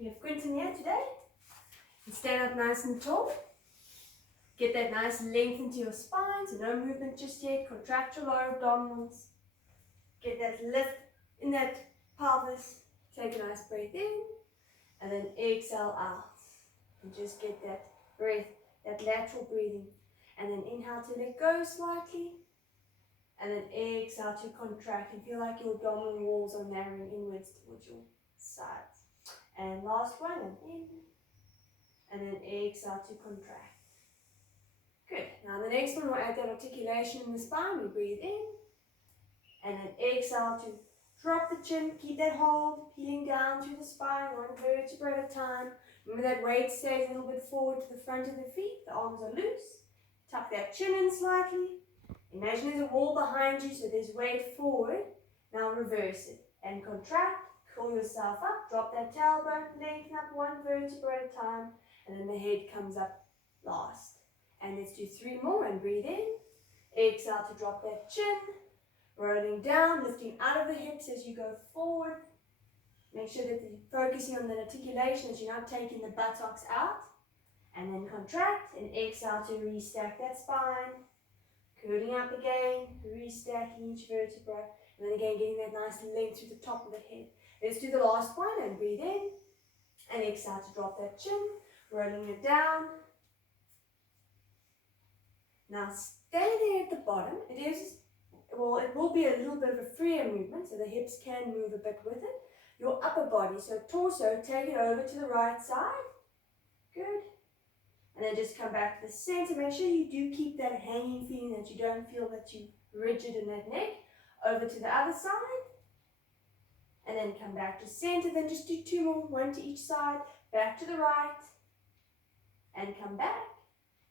We have Quinton here today. And stand up nice and tall. Get that nice length into your spine, so no movement just yet. Contract your lower abdominals. Get that lift in that pelvis. Take a nice breath in, and then exhale out. And just get that breath, that lateral breathing. And then inhale to let go slightly. And then exhale to contract and feel like your abdominal walls are narrowing inwards towards your sides. And last one, and in. And then exhale to contract. Good. Now the next one, we'll add that articulation in the spine. We breathe in. And then exhale to drop the chin. Keep that hold, peeling down through the spine, one vertebra at a time. Remember that weight stays a little bit forward to the front of the feet. The arms are loose. Tuck that chin in slightly. Imagine there's a wall behind you, so there's weight forward. Now reverse it and contract. Curl yourself up. Drop that tailbone. Lengthen up one vertebra at a time. And then the head comes up last. And let's do 3 more and breathe in. Exhale to drop that chin. Rolling down, lifting out of the hips as you go forward. Make sure that you're focusing on the articulation as you're not taking the buttocks out. And then contract and exhale to restack that spine. Curling up again, restacking each vertebra. And then again getting that nice length through the top of the head. Let's do the last one and breathe in. And exhale to drop that chin. Rolling it down. Now stay there at the bottom. It will be a little bit of a freer movement, so the hips can move a bit with it. Your upper body, so torso, take it over to the right side. Good. And then just come back to the center. Make sure you do keep that hanging feeling, that you don't feel that you're rigid in that neck. Over to the other side. And then come back to center. Then just do 2 more, 1 to each side. Back to the right. And come back.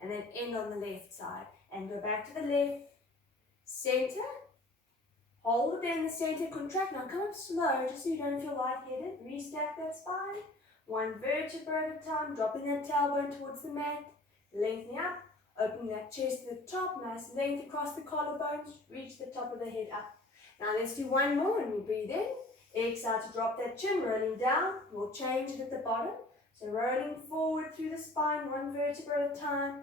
And then end on the left side. And go back to the left. Center. Hold it there in the center. Contract. Now come up slow, just so you don't feel lightheaded. Restack that spine. 1 vertebra at a time. Dropping that tailbone towards the mat. Lengthening up. Opening that chest to the top. Nice length across the collarbones. Reach the top of the head up. Now let's do 1 more and we breathe in. Exhale to drop that chin. Rolling down. We'll change it at the bottom. So rolling forward through the spine, 1 vertebra at a time.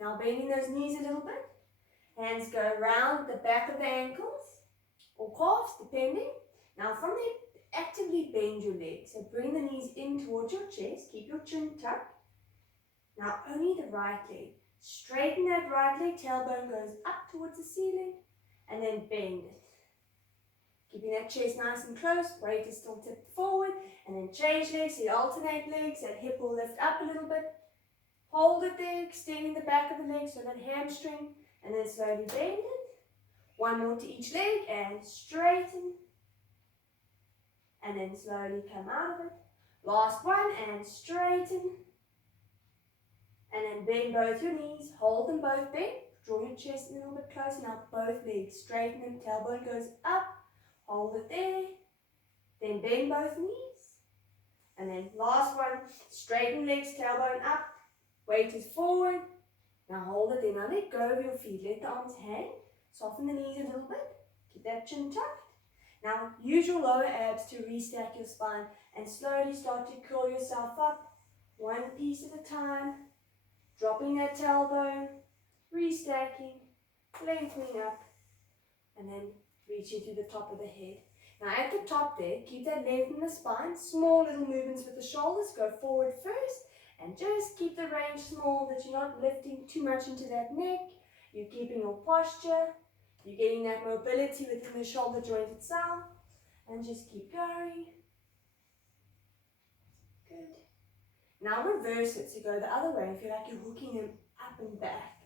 Now bending those knees a little bit. Hands go around the back of the ankles or calves, depending. Now from there, actively bend your legs. So bring the knees in towards your chest. Keep your chin tucked. Now only the right leg. Straighten that right leg. Tailbone goes up towards the ceiling. And then bend it. Keeping that chest nice and close. Weight is still tipped forward. And then change legs. So you alternate legs. That hip will lift up a little bit. Hold it there. Extending the back of the leg so that hamstring. And then slowly bend it. 1 more to each leg and straighten. And then slowly come out of it. Last one and straighten. And then bend both your knees. Hold them both bent. Draw your chest a little bit closer. Now both legs straighten them. Tailbone goes up. Hold it there. Then bend both knees. And then last one. Straighten legs. Tailbone up. Weight is forward. Now hold it there. Now let go of your feet. Let the arms hang. Soften the knees a little bit. Keep that chin tucked. Now use your lower abs to restack your spine and slowly start to curl yourself up. 1 piece at a time. Dropping that tailbone. Restacking. Lengthening up. And then reaching through the top of the head. Now at the top there, keep that length in the spine. Small little movements with the shoulders. Go forward first. And just keep the range small, that you're not lifting too much into that neck. You're keeping your posture. You're getting that mobility within the shoulder joint itself. And just keep going. Good. Now reverse it. So go the other way and feel like you're hooking them up and back.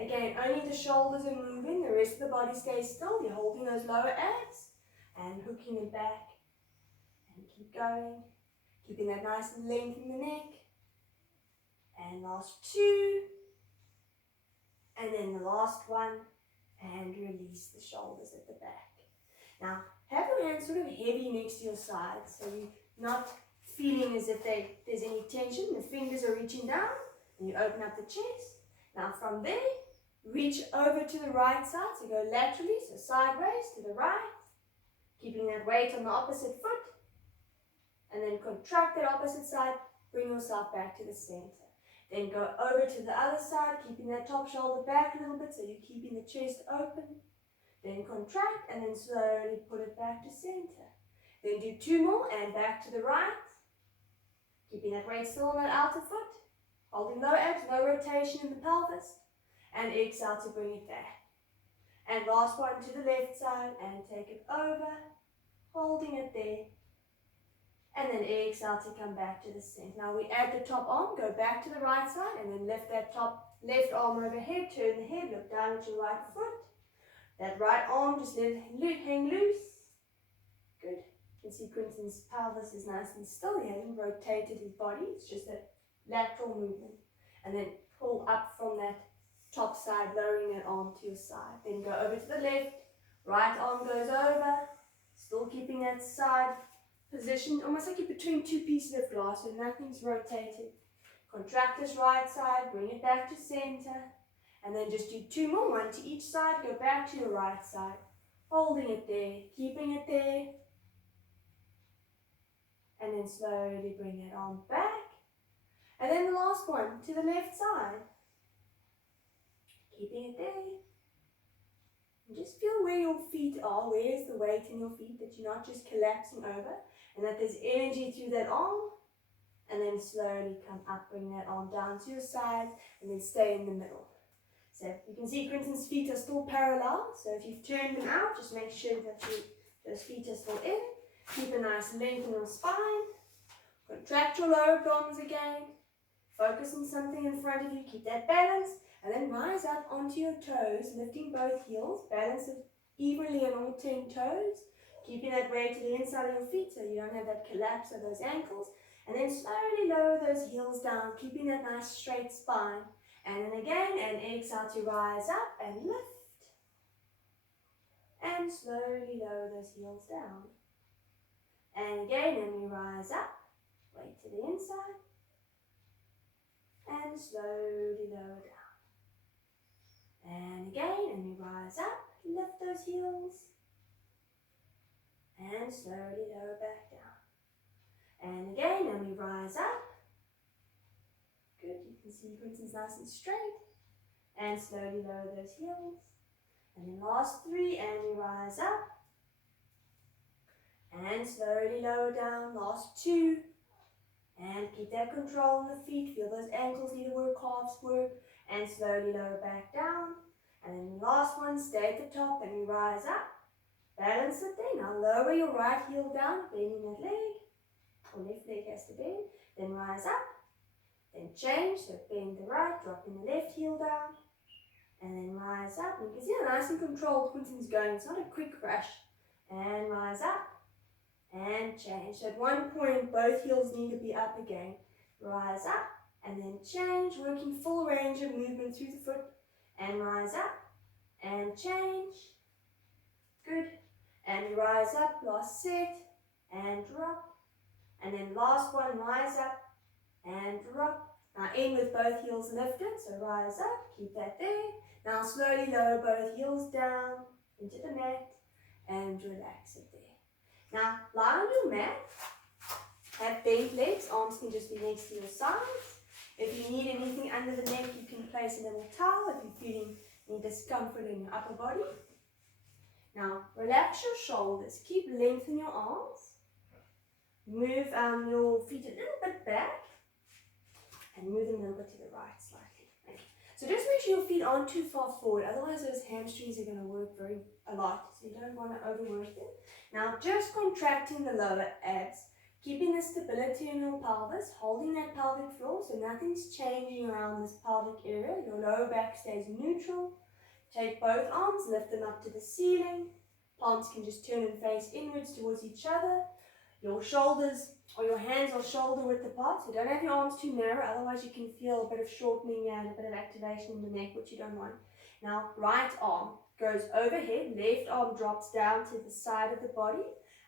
Again, only the shoulders are moving. The rest of the body stays still. You're holding those lower abs and hooking them back. And keep going. Keeping that nice length in the neck. And last 2. And then the last one. And release the shoulders at the back. Now, have your hands sort of heavy next to your sides. So you're not feeling as if there's any tension. The fingers are reaching down. And you open up the chest. Now from there, reach over to the right side. So go laterally, so sideways to the right. Keeping that weight on the opposite foot. and then contract that opposite side, bring yourself back to the center. Then go over to the other side, keeping that top shoulder back a little bit so you're keeping the chest open. Then contract and then slowly put it back to center. Then do 2 more and back to the right. Keeping that weight still on that outer foot. Holding low abs, no rotation in the pelvis. And exhale to bring it back. And last one to the left side and take it over. Holding it there. And then exhale to come back to the center. Now we add the top arm, go back to the right side and then lift that top left arm overhead, turn the head, look down at your right foot. That right arm, just let it hang loose. Good. You can see Quinton's pelvis is nice and still. He hasn't rotated his body. It's just a lateral movement. And then pull up from that top side, lowering that arm to your side. Then go over to the left. Right arm goes over. Still keeping that side position, almost like you're between 2 pieces of glass, so nothing's rotated. Contract this right side, bring it back to center. And then just do 2 more, 1 to each side, go back to your right side. Holding it there, keeping it there. And then slowly bring that arm back. And then the last one, to the left side. Keeping it there. And just feel where your feet are, where's the weight in your feet, that you're not just collapsing over. And that there's energy through that arm. And then slowly come up, bring that arm down to your side. And then stay in the middle. So you can see Quinton's feet are still parallel. So if you've turned them out, just make sure that those feet are still in. Keep a nice length in your spine. Contract your lower abdominals again. Focus on something in front of you. Keep that balance. And then rise up onto your toes, lifting both heels. Balance it evenly on all 10 toes. Keeping that weight to the inside of your feet so you don't have that collapse of those ankles. And then slowly lower those heels down, keeping that nice straight spine. And then again, and exhale to rise up and lift. And slowly lower those heels down. And again, and we rise up, weight to the inside. And slowly lower down. And again, and we rise up, lift those heels. And slowly lower back down. And again, and we rise up. Good, you can see Quinton's nice and straight. And slowly lower those heels. And then last 3, and we rise up. And slowly lower down, last 2. And keep that control on the feet. Feel those ankles need to work, calves work. And slowly lower back down. And then the last one, stay at the top and we rise up. Balance it there. Now lower your right heel down, bending that leg. Or left leg has to bend. Then rise up. Then change, so bend the right, dropping the left heel down. And then rise up. And you can see how nice and controlled Quinton's going. It's not a quick rush. And rise up. And change. So at one point, both heels need to be up again. Rise up. And then change, working full range of movement through the foot. And rise up. And change. Good. And rise up, last set. And drop. And then last one, rise up. And drop. Now in with both heels lifted, so rise up, keep that there. Now slowly lower both heels down into the mat and relax it there. Now lie on your mat, have bent legs, arms can just be next to your sides. If you need anything under the neck, you can place a little towel if you're feeling any discomfort in your upper body. Now relax your shoulders, keep length in your arms, move your feet a little bit back. And move them a little bit to the right slightly. Okay. So just make sure your feet aren't too far forward, otherwise those hamstrings are going to work a lot. So you don't want to overwork them. Now just contracting the lower abs, keeping the stability in your pelvis, holding that pelvic floor so nothing's changing around this pelvic area. Your lower back stays neutral. Take both arms, lift them up to the ceiling. Palms can just turn and face inwards towards each other. Your shoulders or your hands are shoulder width apart, so don't have your arms too narrow, otherwise you can feel a bit of shortening and a bit of activation in the neck, which you don't want. Now, right arm goes overhead, left arm drops down to the side of the body.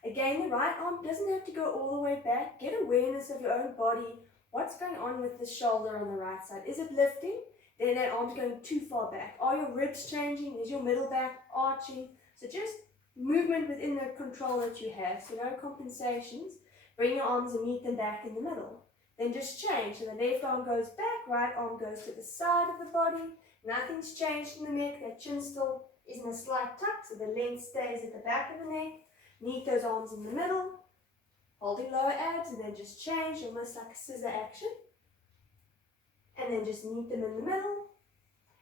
Again, the right arm doesn't have to go all the way back. Get awareness of your own body. What's going on with the shoulder on the right side? Is it lifting? Then that arm's going too far back. Are your ribs changing? Is your middle back arching? So just movement within the control that you have, so no compensations. Bring your arms and meet them back in the middle. Then just change. So the left arm goes back, right arm goes to the side of the body. Nothing's changed in the neck. That chin still is in a slight tuck, so the length stays at the back of the neck. Meet those arms in the middle, holding lower abs, and then just change, almost like a scissor action. And then just meet them in the middle,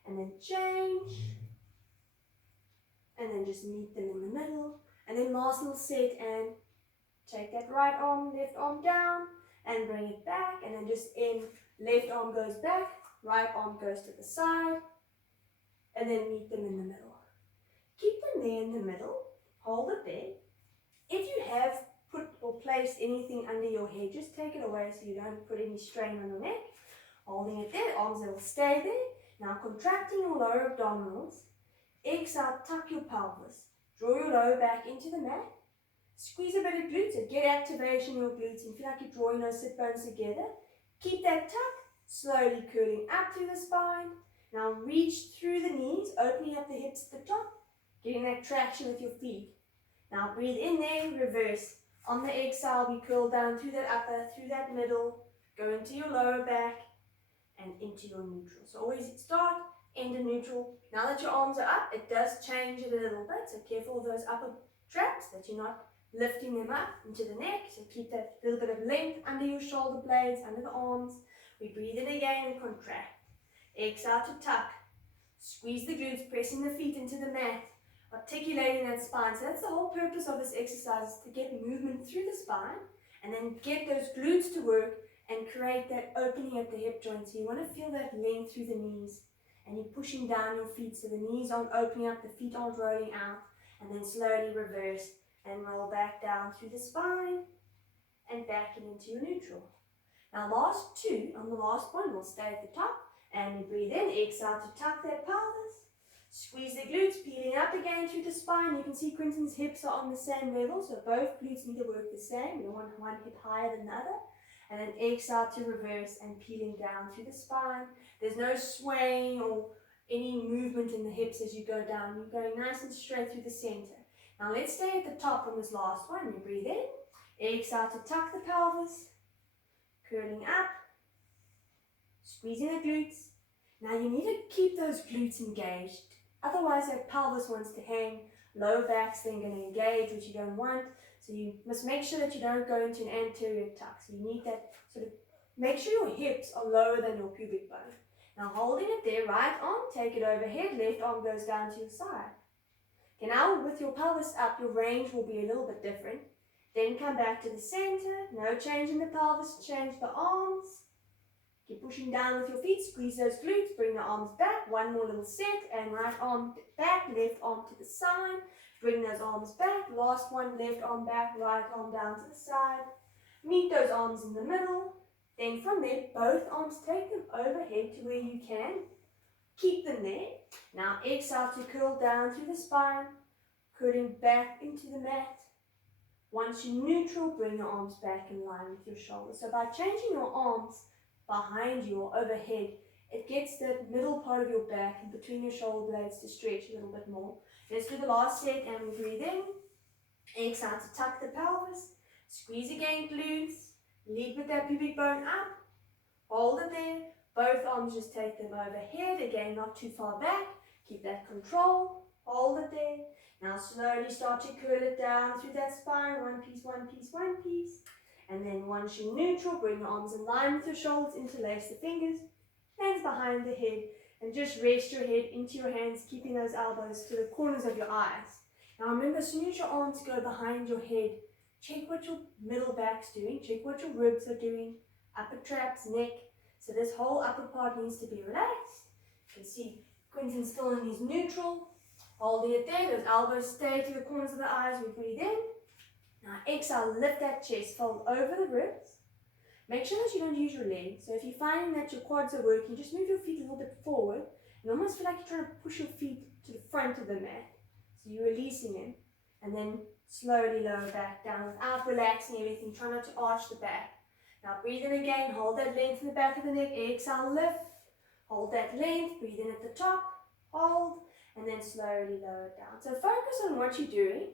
and then change. And then just meet them in the middle. And then last little set, and take that right arm, left arm down, and bring it back. And then just end, left arm goes back, right arm goes to the side. And then meet them in the middle. Keep them there in the middle. Hold it there. If you have put or placed anything under your head, just take it away so you don't put any strain on your neck. Holding it there, arms will stay there. Now contracting your lower abdominals. Exhale, tuck your pelvis. Draw your lower back into the mat. Squeeze a bit of glutes, so get activation in your glutes and feel like you're drawing those sit bones together. Keep that tuck, slowly curling up through the spine. Now reach through the knees, opening up the hips at the top, getting that traction with your feet. Now breathe in there, reverse. On the exhale, we curl down through that upper, through that middle, go into your lower back and into your neutral. So always start, end in neutral. Now that your arms are up, it does change it a little bit, so careful of those upper traps that you're not lifting them up into the neck. So keep that little bit of length under your shoulder blades, under the arms. We breathe in again and contract. Exhale to tuck. Squeeze the glutes, pressing the feet into the mat, articulating that spine. So that's the whole purpose of this exercise, is to get movement through the spine and then get those glutes to work and create that opening at the hip joint. So you want to feel that length through the knees, and you're pushing down your feet so the knees aren't opening up, the feet aren't rolling out, and then slowly reverse and roll back down through the spine and back into your neutral. Now last two, on the last one, we'll stay at the top and we breathe in, exhale to tuck that pelvis. Squeeze the glutes, peeling up again through the spine. You can see Quinton's hips are on the same level, so both glutes need to work the same. We don't want one hip higher than the other. And then exhale to reverse and peeling down through the spine. There's no swaying or any movement in the hips as you go down. You're going nice and straight through the center. Now let's stay at the top on this last one. You breathe in, exhale to tuck the pelvis, curling up, squeezing the glutes. Now you need to keep those glutes engaged. Otherwise that pelvis wants to hang, lower back's then going to engage, which you don't want. So you must make sure that you don't go into an anterior tuck. So you need that sort of, make sure your hips are lower than your pubic bone. Now holding it there, right arm, take it overhead, left arm goes down to your side. Okay, now with your pelvis up, your range will be a little bit different. Then come back to the center, no change in the pelvis, change the arms. Keep pushing down with your feet, squeeze those glutes, bring the arms back, one more little set, and right arm back, left arm to the side. Bring those arms back, last one, left arm back, right arm down to the side. Meet those arms in the middle. Then from there, both arms, take them overhead to where you can. Keep them there. Now exhale to curl down through the spine, curling back into the mat. Once you're neutral, bring your arms back in line with your shoulders. So by changing your arms behind you or overhead, it gets that middle part of your back and between your shoulder blades to stretch a little bit more. Let's do the last set and we breathe in. Exhale to tuck the pelvis. Squeeze again glutes. Lead with that pubic bone up. Hold it there. Both arms just take them overhead. Again, not too far back. Keep that control. Hold it there. Now slowly start to curl it down through that spine. One piece, one piece, one piece. And then once you're neutral, bring the arms in line with your shoulders. Interlace the fingers. Hands behind the head. And just rest your head into your hands, keeping those elbows to the corners of your eyes. Now remember, as soon as your arms go behind your head, check what your middle back's doing, check what your ribs are doing, upper traps, neck. So this whole upper part needs to be relaxed. You can see Quinton's still in his neutral, holding it there. Those elbows stay to the corners of the eyes. We breathe in. Now exhale, lift that chest, fold over the ribs. Make sure that you don't use your legs. So if you're finding that your quads are working, just move your feet a little bit forward and almost feel like you're trying to push your feet to the front of the mat. So you're releasing them and then slowly lower back down without relaxing everything. Try not to arch the back. Now breathe in again, hold that length in the back of the neck. Exhale, lift. Hold that length, breathe in at the top, hold, and then slowly lower it down. So focus on what you're doing,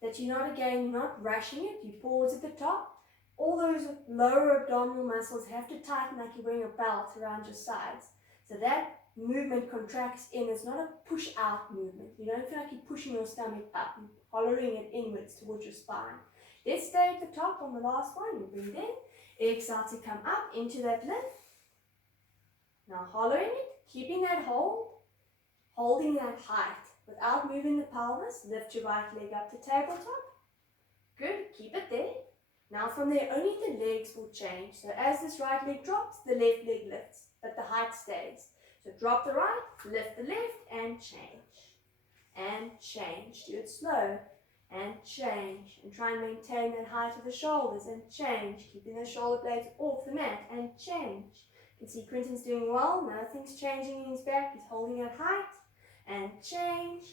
that you're not rushing it. You pause at the top. all those lower abdominal muscles have to tighten like you're wearing a belt around your sides. So that movement contracts in. It's not a push out movement. You don't feel like you're pushing your stomach up. You're hollowing it inwards towards your spine. Let's stay at the top on the last one. You breathe in. Exhale to come up into that lift. Now hollowing it, keeping that hold, holding that height. Without moving the pelvis, lift your right leg up to tabletop. Good, keep it there. Now from there, only the legs will change. So as this right leg drops, the left leg lifts, but the height stays. So drop the right, lift the left, and change. And change. Do it slow. And change. And try and maintain that height of the shoulders, and change. Keeping the shoulder blades off the mat, and change. You can see Quentin's doing well. Nothing's changing in his back. He's holding that height. And change.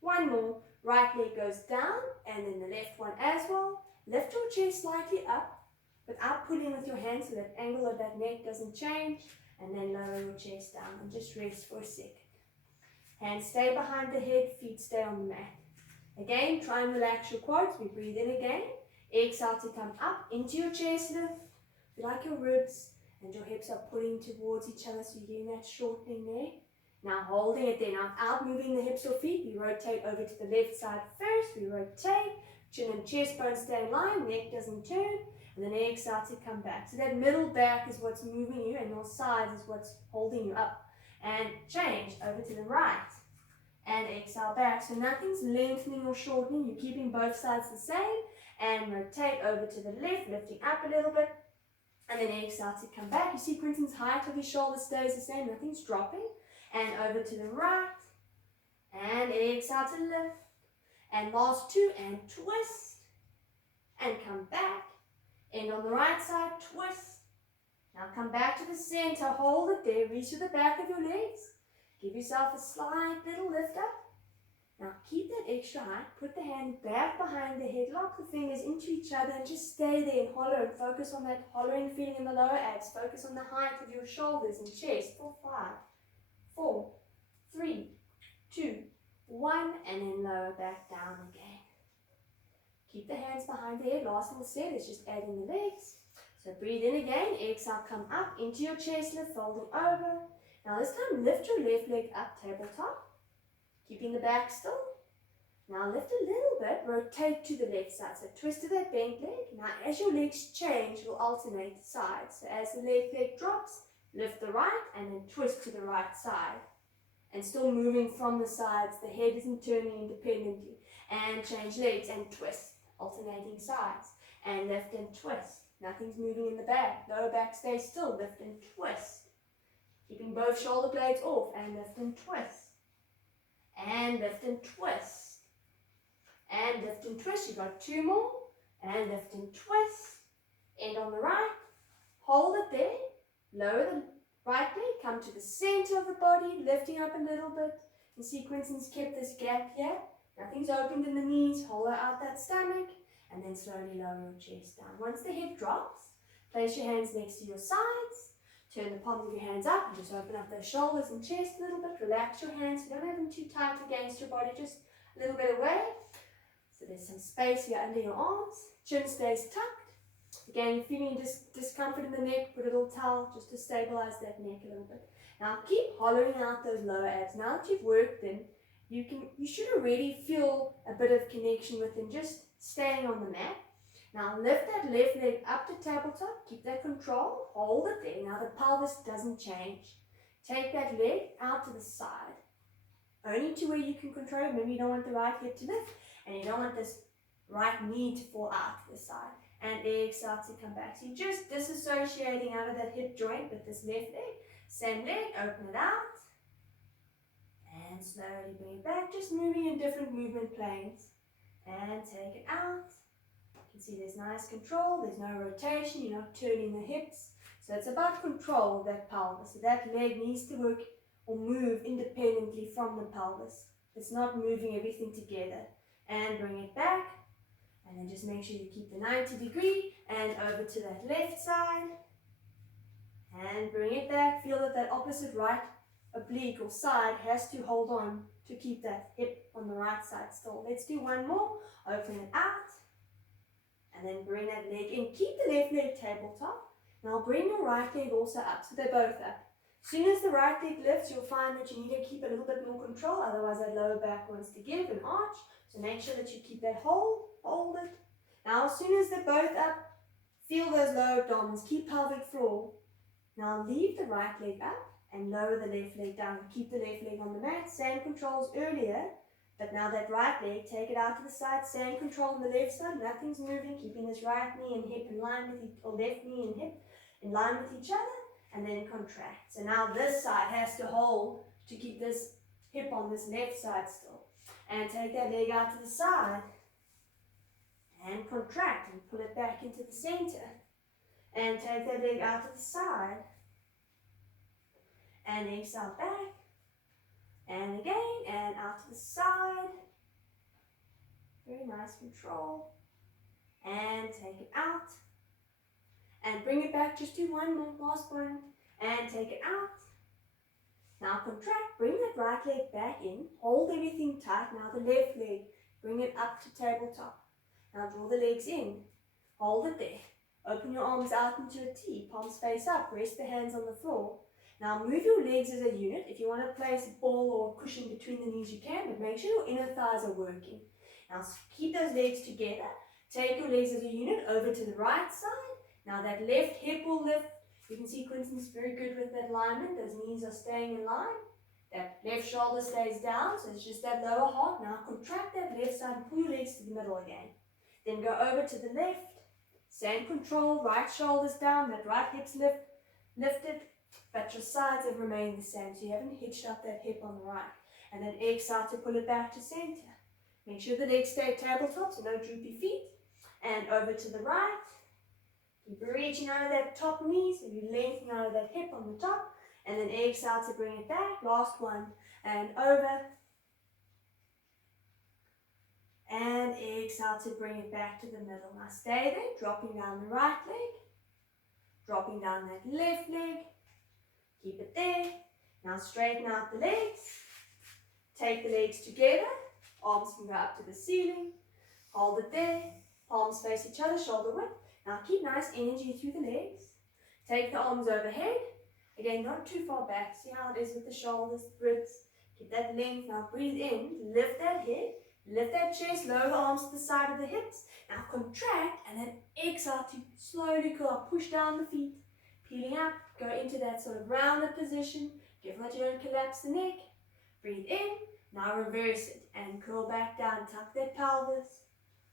One more. Right leg goes down, and then the left one as well. Lift your chest slightly up without pulling with your hands so that angle of that neck doesn't change. And then lower your chest down and just rest for a second. Hands stay behind the head, feet stay on the mat. Again, try and relax your quads. We breathe in again. Exhale to come up into your chest lift. Feel like your ribs and your hips are pulling towards each other, so you're getting that shortening there. Now holding it there. Now out moving the hips or feet, we rotate over to the left side first. We rotate, chin and chest bones stay in line, neck doesn't turn. And then exhale to come back. So that middle back is what's moving you, and your sides is what's holding you up. And change over to the right. And exhale back. So nothing's lengthening or shortening. You're keeping both sides the same. And rotate over to the left, lifting up a little bit. And then exhale to come back. You see Quentin's height of his shoulder stays the same. Nothing's dropping. And over to the right. And exhale to lift. And last two. And twist. And come back. And on the right side, twist. Now come back to the center, hold it there, reach to the back of your legs. Give yourself a slight little lift up. Now keep that extra height, put the hand back behind the head, lock the fingers into each other and just stay there and hollow and focus on that hollowing feeling in the lower abs. Focus on the height of your shoulders and chest for 5, 4, 3, 2, 1, and then lower back down again. Keep the hands behind the head. Last little set is just adding the legs. So breathe in again. Exhale, come up into your chest lift, folding over. Now this time lift your left leg up, tabletop. Keeping the back still. Now lift a little bit, rotate to the left side. So twist to that bent leg. Now as your legs change, we'll alternate sides. So as the left leg drops, lift the right and then twist to the right side. And still moving from the sides. The head isn't turning independently. And change legs and twist. Alternating sides, and lift and twist. Nothing's moving in the back. Lower back stays still. Lift and twist. Keeping both shoulder blades off, and lift and twist. And lift and twist. And lift and twist. You've got 2 more. And lift and twist. End on the right. Hold it there. Lower the right leg. Come to the center of the body, lifting up a little bit. You see Quentin's kept this gap here. Nothing's opened in the knees, hollow out that stomach, and then slowly lower your chest down. Once the head drops, place your hands next to your sides, turn the palms of your hands up, and just open up those shoulders and chest a little bit. Relax your hands, you don't have them too tight against your body, just a little bit away. So there's some space here under your arms. Chin stays tucked. Again, feeling discomfort in the neck, put a little towel just to stabilize that neck a little bit. Now keep hollowing out those lower abs. Now that you've worked them, you should already feel a bit of connection with them just staying on the mat. Now lift that left leg up to tabletop, keep that control, hold it there. Now the pelvis doesn't change. Take that leg out to the side, only to where you can control it. Maybe you don't want the right hip to lift, and you don't want this right knee to fall out to the side. And exhale to come back. So you're just disassociating out of that hip joint with this left leg. Same leg, open it out. And slowly bring it back, just moving in different movement planes. And take it out. You can see there's nice control, there's no rotation, you're not turning the hips. So it's about control of that pelvis. So that leg needs to work or move independently from the pelvis. It's not moving everything together. And bring it back. And then just make sure you keep the 90 degree and over to that left side. And bring it back. Feel that opposite right oblique or side has to hold on to keep that hip on the right side still. Let's do one more. Open it out. and then bring that leg in. Keep the left leg tabletop. Now bring your right leg also up, so they're both up. As soon as the right leg lifts, you'll find that you need to keep a little bit more control, otherwise that lower back wants to give and arch. So make sure that you keep that hold it. Now as soon as they're both up, feel those lower abdominals, keep pelvic floor. Now leave the right leg up and lower the left leg down. Keep the left leg on the mat, same controls earlier, but now that right leg, take it out to the side, same control on the left side, nothing's moving, keeping this right knee and hip in line with each, or left knee and hip in line with each other, and then contract. So now this side has to hold to keep this hip on this left side still. And take that leg out to the side and contract and pull it back into the center. And take that leg out to the side and exhale back and again and out to the side. Very nice control. And take it out and bring it back. Just do one more, last one, and take it out. Now contract, bring that right leg back in, hold everything tight. Now the left leg, bring it up to tabletop. Now draw the legs in, hold it there. Open your arms out into a T, palms face up, rest the hands on the floor. Now move your legs as a unit. If you want to place a ball or a cushion between the knees, you can, but make sure your inner thighs are working. Now keep those legs together. Take your legs as a unit over to the right side. Now that left hip will lift. You can see Quinton's very good with that alignment. Those knees are staying in line. That left shoulder stays down, so it's just that lower heart. Now contract that left side and pull your legs to the middle again. Then go over to the left. Same control, right shoulder's down, that right hip's lifted, but your sides have remained the same, so you haven't hitched up that hip on the right. And then exhale to pull it back to center. Make sure the legs stay tabletop, so no droopy feet. And over to the right. Keep reaching out of that top knee, so you're lengthening out of that hip on the top. And then exhale to bring it back. Last one. And over. And exhale to bring it back to the middle. Now stay there, dropping down the right leg. Dropping down that left leg. Keep it there. Now straighten out the legs. Take the legs together. Arms can go up to the ceiling. Hold it there. Palms face each other, shoulder width. Now keep nice energy through the legs. Take the arms overhead. Again, not too far back. See how it is with the shoulders, the ribs. Get that length. Now breathe in. Lift that head. Lift that chest. Lower the arms to the side of the hips. Now contract and then exhale to slowly curl up. Push down the feet. Peeling up. Go into that sort of rounded position. Careful that you don't collapse the neck. Breathe in. Now reverse it and curl back down. Tuck that pelvis.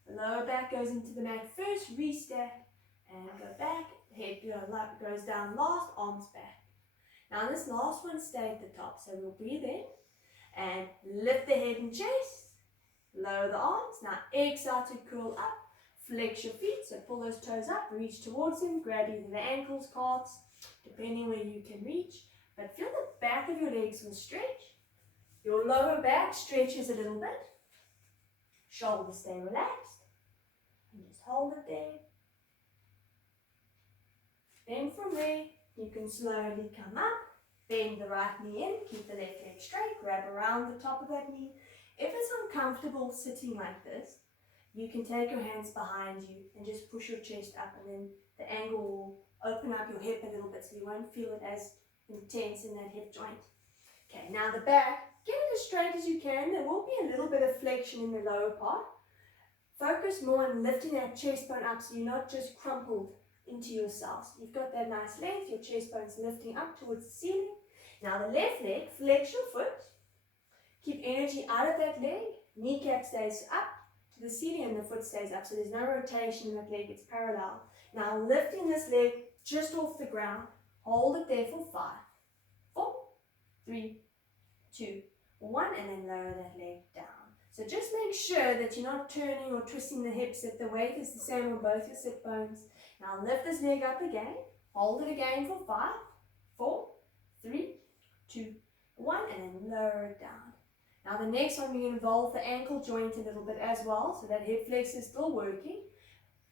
The lower back goes into the mat first, restack, and go back. Head goes down last, arms back. Now this last one stay at the top, so we'll breathe in and lift the head and chest. Lower the arms. Now exhale to curl up. Flex your feet, so pull those toes up, reach towards them, grab either the ankles, calves, depending where you can reach. But feel the back of your legs will stretch. Your lower back stretches a little bit. Shoulders stay relaxed. And just hold it there. Then from there, you can slowly come up. Bend the right knee in. Keep the left leg straight. Grab around the top of that knee. If it's uncomfortable sitting like this, you can take your hands behind you and just push your chest up, and then the angle will open up your hip a little bit so you won't feel it as intense in that hip joint. Okay, now the back, get it as straight as you can. There will be a little bit of flexion in the lower part. Focus more on lifting that chest bone up so you're not just crumpled into yourselves. You've got that nice length, your chest bone's lifting up towards the ceiling. Now the left leg, flex your foot. Keep energy out of that leg. Kneecap stays up to the ceiling and the foot stays up, so there's no rotation in that leg, it's parallel. Now lifting this leg just off the ground. Hold it there for 5, 4, 3, 2, 1, and then lower that leg down. So just make sure that you're not turning or twisting the hips, that the weight is the same on both your sit bones. Now lift this leg up again. Hold it again for 5, 4, 3, 2, 1, and then lower it down. Now the next one, we're going to involve the ankle joint a little bit as well, so that hip flexor is still working.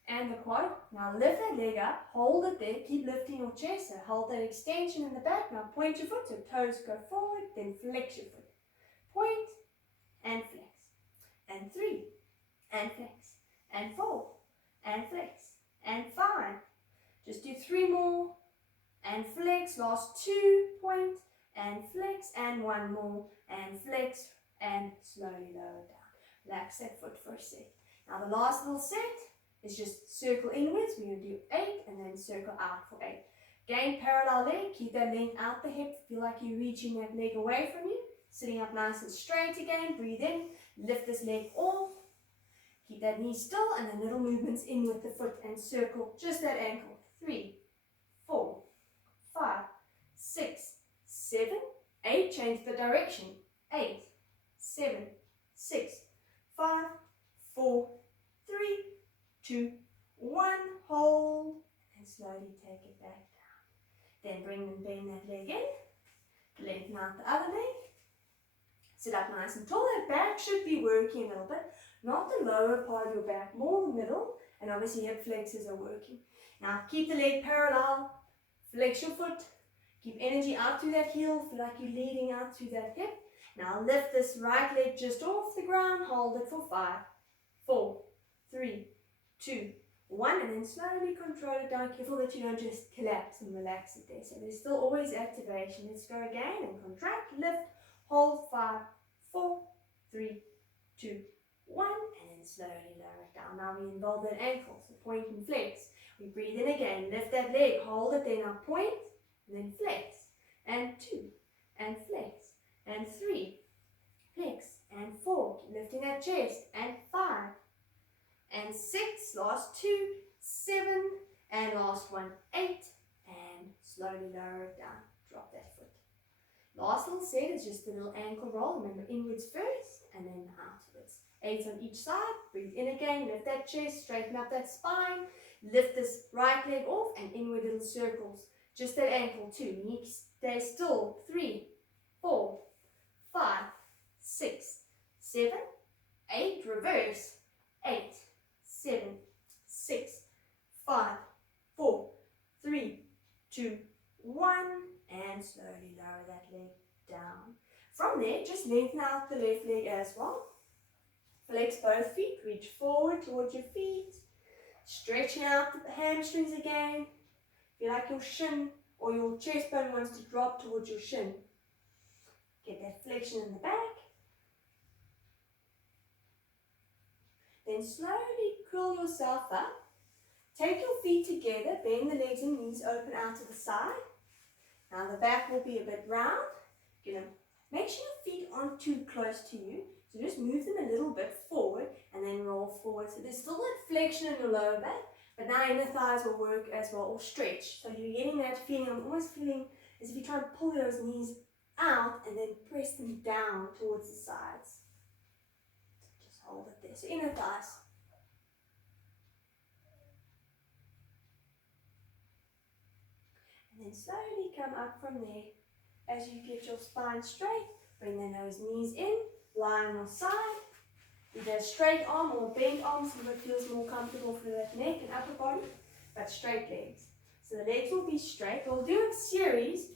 And the quad. Now lift that leg up, hold it there, keep lifting your chest, so hold that extension in the back. Now point your foot, so toes go forward, then flex your foot. Point and flex. And 3, and flex. And 4, and flex, and 5. Just do 3 more, and flex, last 2, point, and flex, and 1 more, and flex, and slowly lower down. Relax that foot for a sec. Now the last little set is just circle inwards. We're going to do 8, and then circle out for 8. Again, parallel leg, keep that leg out the hip, feel like you're reaching that leg away from you. Sitting up nice and straight again, breathe in, lift this leg off. Keep that knee still, and then little movements in with the foot and circle just that ankle. 3, 4, 5, 6, 7, 8. Change the direction. 8, 7, 6, 5, 4, 3, 2, 1. Hold, and slowly take it back down. Then bend that leg in. Lengthen out the other leg. Sit up nice and tall. That back should be working a little bit. Not the lower part of your back, more the middle, and obviously hip flexors are working. Now keep the leg parallel, flex your foot, keep energy out through that heel, feel like you're leading out through that hip. Now lift this right leg just off the ground, hold it for 5, 4, 3, 2, 1, and then slowly control it down. Careful that you don't just collapse and relax it there. So there's still always activation. Let's go again and contract, lift, hold, 5, 4, 3, 2, 1, and then slowly lower it down. Now we involve that ankle, so point and flex. We breathe in again, lift that leg, hold it, then now point, and then flex, and 2, and flex, and 3, flex, and 4, keep lifting that chest, and 5, and 6, last 2, 7, and last one, 8, and slowly lower it down, drop that foot. Last little set is just a little ankle roll. Remember, inwards first, and then outwards. 8 on each side, breathe in again, lift that chest, straighten up that spine, lift this right leg off, and inward little circles. Just that ankle, 2, knee stay still, 3, 4, 5, 6, 7, 8, reverse, 8, 7, 6, 5, 4, 3, 2, 1, and slowly lower that leg down. From there, just lengthen out the left leg as well. Flex both feet, reach forward towards your feet, stretching out the hamstrings again. Feel like your shin or your chest bone wants to drop towards your shin. Get that flexion in the back. Then slowly curl yourself up. Take your feet together, bend the legs and knees open out to the side. Now the back will be a bit round. You're going to make sure your feet aren't too close to you. So just move them a little bit forward and then roll forward. So there's still that flexion in your lower back, but now inner thighs will work as well, or stretch. So you're getting that feeling, I'm almost feeling as if you try and pull those knees out and then press them down towards the sides. Just hold it there. So inner thighs. And then slowly come up from there. As you get your spine straight, bring the nose, knees in, lie on your side. Either a straight arm or a bent arm, see what feels more comfortable for that neck and upper body, but straight legs. So the legs will be straight. We'll do a series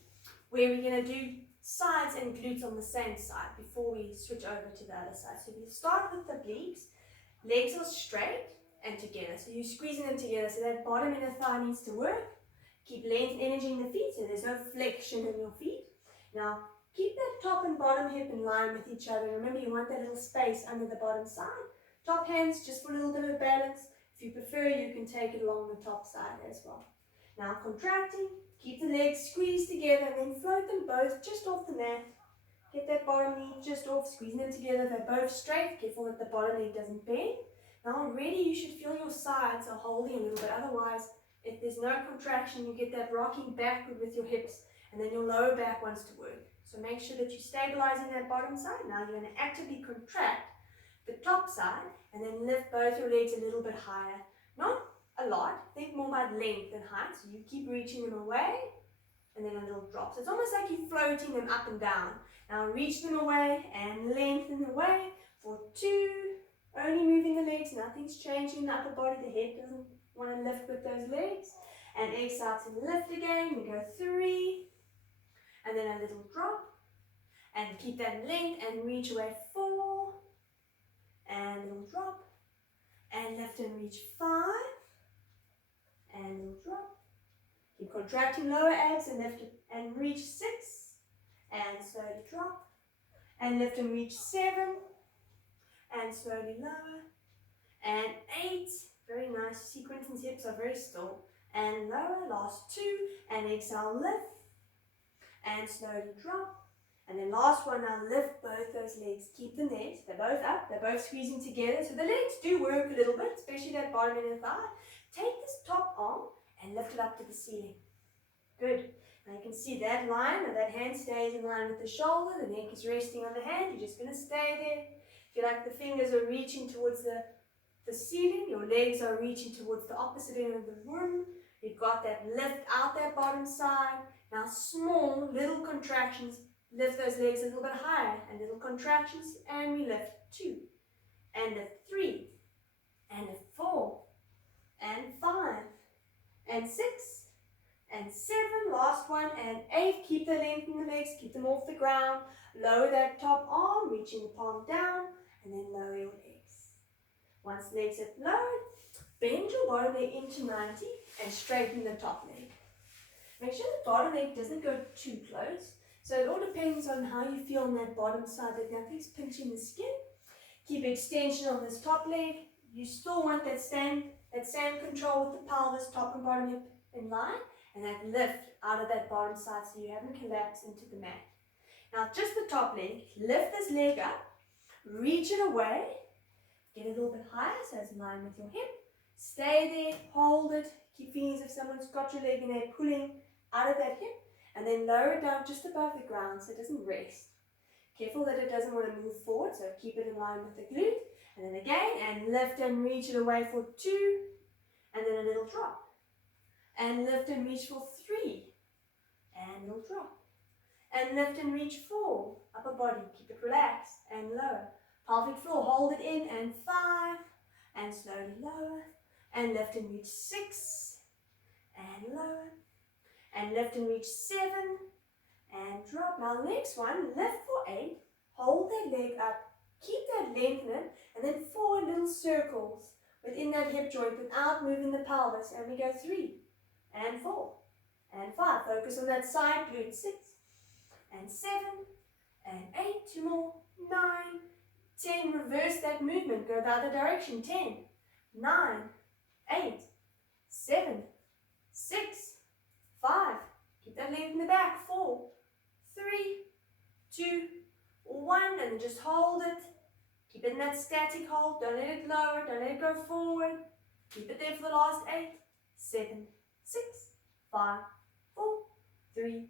where we're going to do sides and glutes on the same side before we switch over to the other side. So we'll start with the obliques. Legs are straight and together. So you're squeezing them together. So that bottom inner thigh needs to work. Keep length and energy in the feet so there's no flexion in your feet. Now, keep that top and bottom hip in line with each other. Remember, you want that little space under the bottom side. Top hands just for a little bit of balance. If you prefer, you can take it along the top side as well. Now, contracting, keep the legs squeezed together and then float them both just off the mat. Get that bottom knee just off, squeezing them together. They're both straight. Careful that the bottom leg doesn't bend. Now, already you should feel your sides are holding a little bit. Otherwise, if there's no contraction, you get that rocking backward with your hips, and then your lower back wants to work. So make sure that you're stabilizing that bottom side. Now you're going to actively contract the top side, and then lift both your legs a little bit higher. Not a lot, think more about length than height. So you keep reaching them away, and then a little drop. So it's almost like you're floating them up and down. Now reach them away and lengthen away for 2. Only moving the legs, nothing's changing in the upper body. The head doesn't want to lift with those legs. And exhale to lift again. We go 3. And then a little drop. And keep that length and reach away 4. And a little drop. And lift and reach 5. Keep contracting lower abs and lift it and reach 6. And slowly drop. And lift and reach 7. And slowly lower. And 8. Very nice. Sequence and hips are very still. And lower. Last 2. And exhale, lift. And slowly drop. And then last one, now lift both those legs. Keep the legs. They're both up. They're both squeezing together. So the legs do work a little bit, especially that bottom inner thigh. Take this top arm and lift it up to the ceiling. Good. Now you can see that line, and that hand stays in line with the shoulder. The neck is resting on the hand. You're just going to stay there. Feel like the fingers are reaching towards the ceiling. Your legs are reaching towards the opposite end of the room. You've got that lift out that bottom side. Now small little contractions. Lift those legs a little bit higher, and little contractions, and we lift 2, and lift 3, and lift 4, and 5, and 6, and 7, last one, and 8. Keep the length in the legs, keep them off the ground. Lower that top arm, reaching the palm down, and then lower your legs. Once legs are lowered, bend your bottom leg into 90 and straighten the top leg. Make sure the bottom leg doesn't go too close. So it all depends on how you feel on that bottom side, that nothing's pinching the skin. Keep extension on this top leg. You still want that same control with the pelvis, top and bottom hip in line, and that lift out of that bottom side so you haven't collapsed into the mat. Now just the top leg, lift this leg up, reach it away, get it a little bit higher so it's in line with your hip. Stay there, hold it, keep feeling as if someone's got your leg in there, pulling out of that hip. And then lower it down just above the ground so it doesn't rest. Careful that it doesn't want to move forward, so keep it in line with the glute. And then again, and lift and reach it away for 2. And then a little drop. And lift and reach for 3. And a little drop. And lift and reach 4. Upper body, keep it relaxed. And lower. Pelvic floor, hold it in. And 5. And slowly lower. And lift and reach 6. And lower. And lift and reach 7, and drop. Now next one, lift for 8, hold that leg up, keep that length in it, and then 4 little circles within that hip joint without moving the pelvis. And we go 3, and 4, and 5. Focus on that side glute. 6, and 7, and 8. 2 more. 9, 10. Reverse that movement. Go the other direction. 10, 9, 8, 7, 6, 5, keep that leg in the back, 4, 3, 2, 1, and just hold it. Keep it in that static hold, don't let it lower, don't let it go forward. Keep it there for the last 8, 7, 6, 5, 4, 3,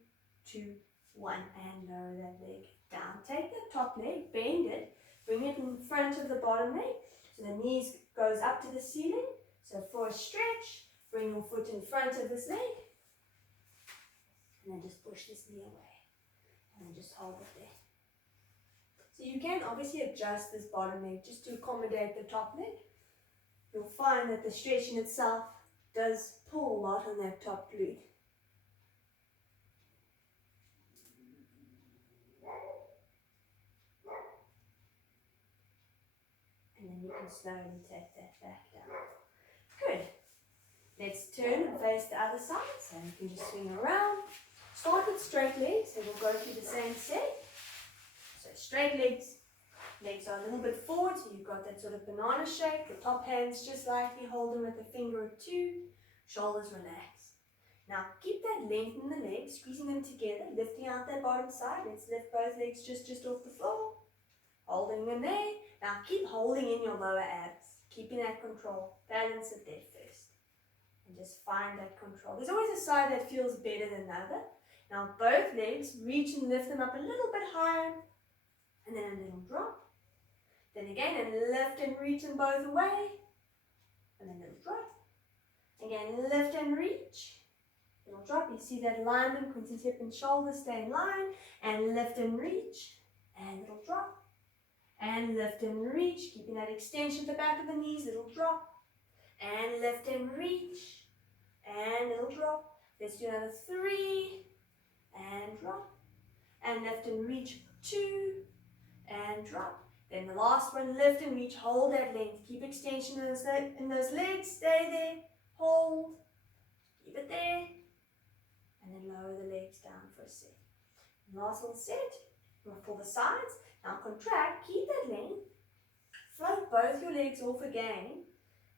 2, 1, and lower that leg down. Take the top leg, bend it, bring it in front of the bottom leg, so the knees goes up to the ceiling. So for a stretch, bring your foot in front of this leg, and then just push this knee away, and then just hold it there. So you can obviously adjust this bottom leg just to accommodate the top leg. You'll find that the stretching itself does pull a lot on that top glute. And then you can slowly take that back down. Good. Let's turn and face the other side. So you can just swing around. Start with straight legs, and we'll go through the same set. So straight legs. Legs are a little bit forward, so you've got that sort of banana shape. The top hands just lightly holding with a finger or 2. Shoulders relaxed. Now keep that length in the legs, squeezing them together, lifting out that bottom side. Let's lift both legs just off the floor. Holding them there. Now keep holding in your lower abs, keeping that control. Balance it there first. And just find that control. There's always a side that feels better than the other. Now both legs, reach and lift them up a little bit higher. And then a little drop. Then again, and lift and reach them both away. And then a little drop. Again, lift and reach. Little drop. You see that alignment, Quincy's hip and shoulder stay in line. And lift and reach. And little drop. And lift and reach. Keeping that extension at the back of the knees. Little drop. And lift and reach. And little drop. Let's do another 3. And drop. And lift and reach. 2. And drop. Then the last one, lift and reach, hold that length. Keep extension in those legs, stay there, hold, keep it there, Last little set for the sides. Now contract, keep that length. Float both your legs off again.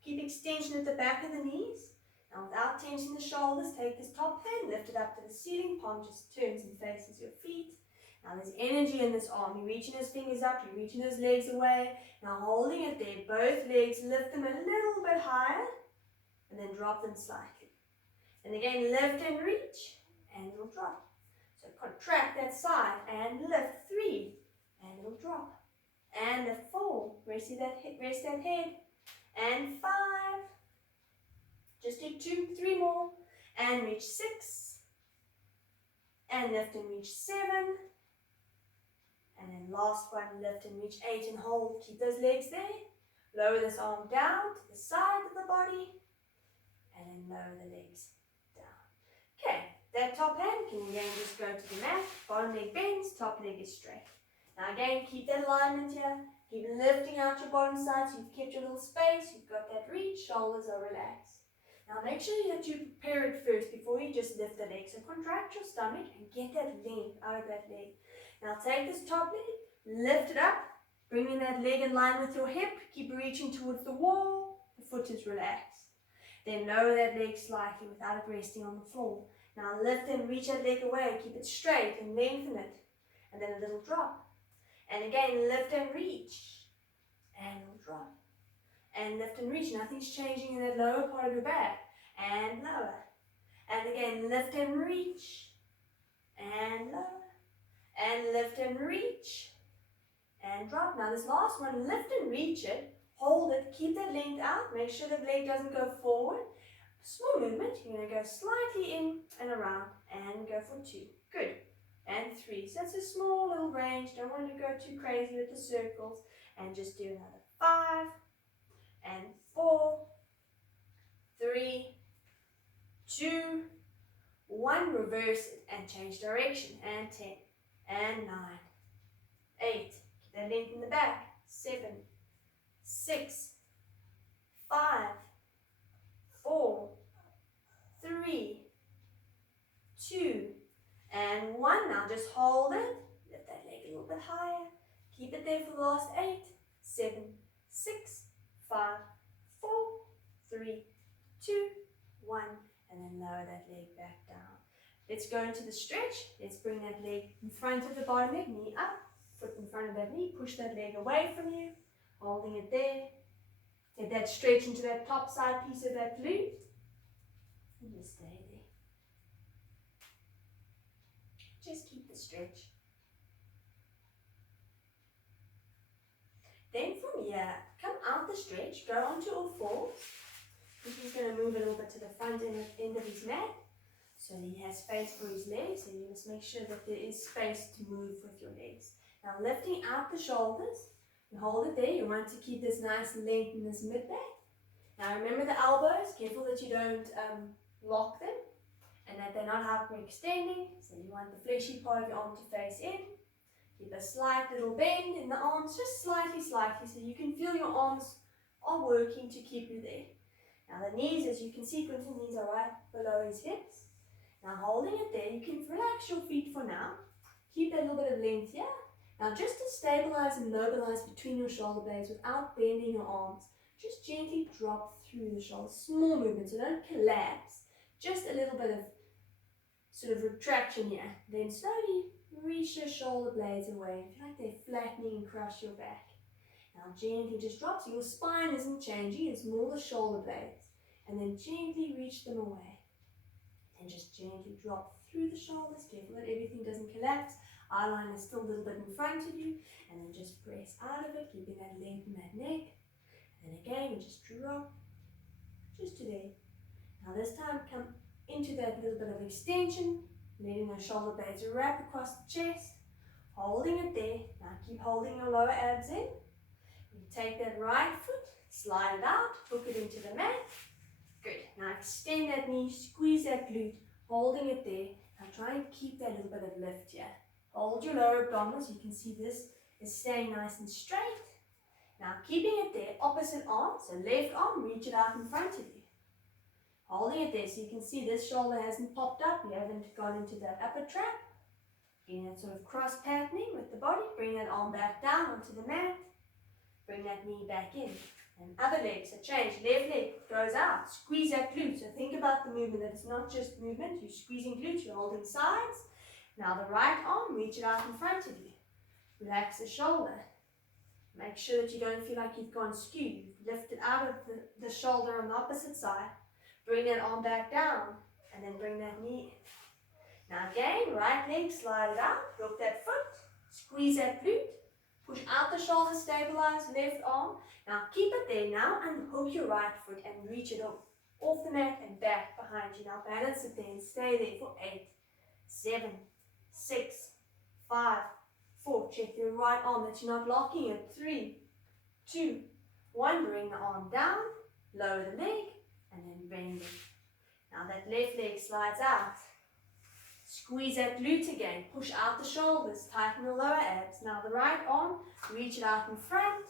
Keep extension at the back of the knees. Now without tensing the shoulders, take this top hand, lift it up to the ceiling, palm just turns and faces your feet. Now there's energy in this arm. You're reaching those fingers up, you're reaching those legs away. Now holding it there, both legs, lift them a little bit higher and then drop them slightly. And again, lift and reach and it'll drop. So contract that side and lift, 3 and it'll drop. And lift 4, rest that head, and 5. Just do 2, 3 more, and reach 6, and lift and reach 7, and then last one, lift and reach 8 and hold. Keep those legs there. Lower this arm down to the side of the body, and then lower the legs down. Okay, that top hand can again just go to the mat. Bottom leg bends, top leg is straight. Now again, keep that alignment here. Keep lifting out your bottom side so you've kept your little space. You've got that reach, shoulders are relaxed. Now make sure that you prepare it first before you just lift the leg. So contract your stomach and get that length out of that leg. Now take this top leg, lift it up, bringing that leg in line with your hip. Keep reaching towards the wall. The foot is relaxed. Then lower that leg slightly without it resting on the floor. Now lift and reach that leg away. Keep it straight and lengthen it. And then a little drop. And again, lift and reach. And it'll drop. And lift and reach. Nothing's changing in that lower part of your back. And lower. And again, lift and reach. And lower. And lift and reach. And drop. Now this last one, lift and reach it. Hold it. Keep that length out. Make sure the leg doesn't go forward. Small movement. You're going to go slightly in and around. And go for 2. Good. And 3. So that's a small little range. Don't want to go too crazy with the circles. And just do another 5. And 4, 3, 2, 1. Reverse it and change direction. And 10, and 9, 8. Keep that length in the back. 7, 6, 5, 4, 3, 2, and 1. Now just hold it. Lift that leg a little bit higher. Keep it there for the last 8, 7, 6, 5, 4, 3, 2, 1, and then lower that leg back down. Let's go into the stretch. Let's bring that leg in front of the bottom leg, knee up, foot in front of that knee, push that leg away from you, holding it there. Get that stretch into that top side piece of that glute, and just stay there. Just keep the stretch. Then from here, come out the stretch, go onto all fours. He's going to move a little bit to the front end of his mat, so he has space for his legs, and you must make sure that there is space to move with your legs. Now lifting out the shoulders, and hold it there. You want to keep this nice length in this mid back. Now remember the elbows, careful that you don't lock them, and that they're not hyperextending, so you want the fleshy part of your arm to face in. Keep a slight little bend in the arms, just slightly, so you can feel your arms are working to keep you there. Now the knees, as you can see, Quentin's knees are right below his hips. Now holding it there, you can relax your feet for now. Keep that little bit of length here. Now just to stabilize and mobilize between your shoulder blades without bending your arms, just gently drop through the shoulders. Small movement, so don't collapse. Just a little bit of sort of retraction here. Then slowly reach your shoulder blades away. Feel like they're flattening across your back. Now gently just drop, so your spine isn't changing, it's more the shoulder blades. And then gently reach them away. And just gently drop through the shoulders, careful that everything doesn't collapse. Eyeline is still a little bit in front of you. And then just press out of it, keeping that length in that neck. And again, just drop just to there. Now this time, come into that little bit of extension, letting those shoulder blades wrap across the chest, holding it there. Now keep holding your lower abs in. You take that right foot, slide it out, hook it into the mat. Good. Now extend that knee, squeeze that glute, holding it there. Now try and keep that little bit of lift here. Hold your lower abdominals. You can see this is staying nice and straight. Now keeping it there, opposite arm, so left arm, reach it out in front of you. Holding it there, so you can see this shoulder hasn't popped up, you haven't gone into that upper trap. Getting that sort of cross patterning with the body. Bring that arm back down onto the mat. Bring that knee back in. And other leg, so change. Left leg goes out. Squeeze that glute. So think about the movement, that it's not just movement. You're squeezing glute, you're holding sides. Now the right arm, reach it out in front of you. Relax the shoulder. Make sure that you don't feel like you've gone skew. Lift it out of the shoulder on the opposite side. Bring that arm back down. And then bring that knee in. Now again, right leg, slide it out. Hook that foot. Squeeze that glute. Push out the shoulder, stabilize left arm. Now keep it there now and hook your right foot and reach it off the mat and back behind you. Now balance it there and stay there for 8, 7, 6, 5, 4. Check your right arm that you're not locking it. 3, 2, 1. Bring the arm down, lower the leg, and then bend it. Now that left leg slides out. Squeeze that glute again. Push out the shoulders. Tighten the lower abs. Now the right arm, reach it out in front.